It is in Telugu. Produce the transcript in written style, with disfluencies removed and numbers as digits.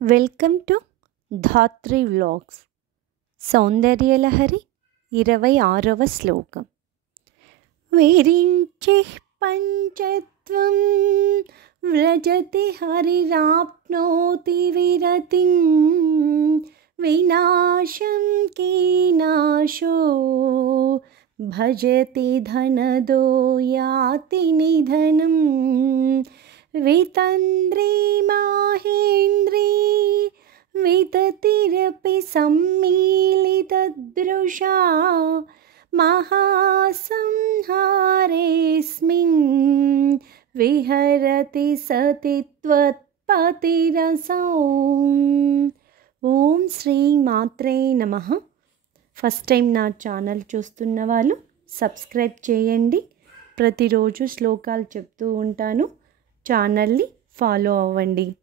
Welcome to Dhatri vlogs. Saundaryalahari 26వ శ్లోకం. విరించి పంచత్వం వ్రజతి హరిరాప్నోతి విరతిం వినాశం కీనాశో భజతి ధనదో యాతి నిధనం వితంద్రీ మాహేంద్రీ వితతిరపి సమ్మీలితదృశా మహాసంహారేస్మిన్ విహరతి సతి త్వత్పతిరసౌ. ఓం శ్రీ మాత్రే నమః. ఫస్ట్ టైం నా ఛానల్ చూస్తున్న వాళ్ళు సబ్స్క్రైబ్ చేయండి. ప్రతిరోజు శ్లోకాలు చెప్తూ ఉంటాను. ఛానల్ని ఫాలో అవ్వండి.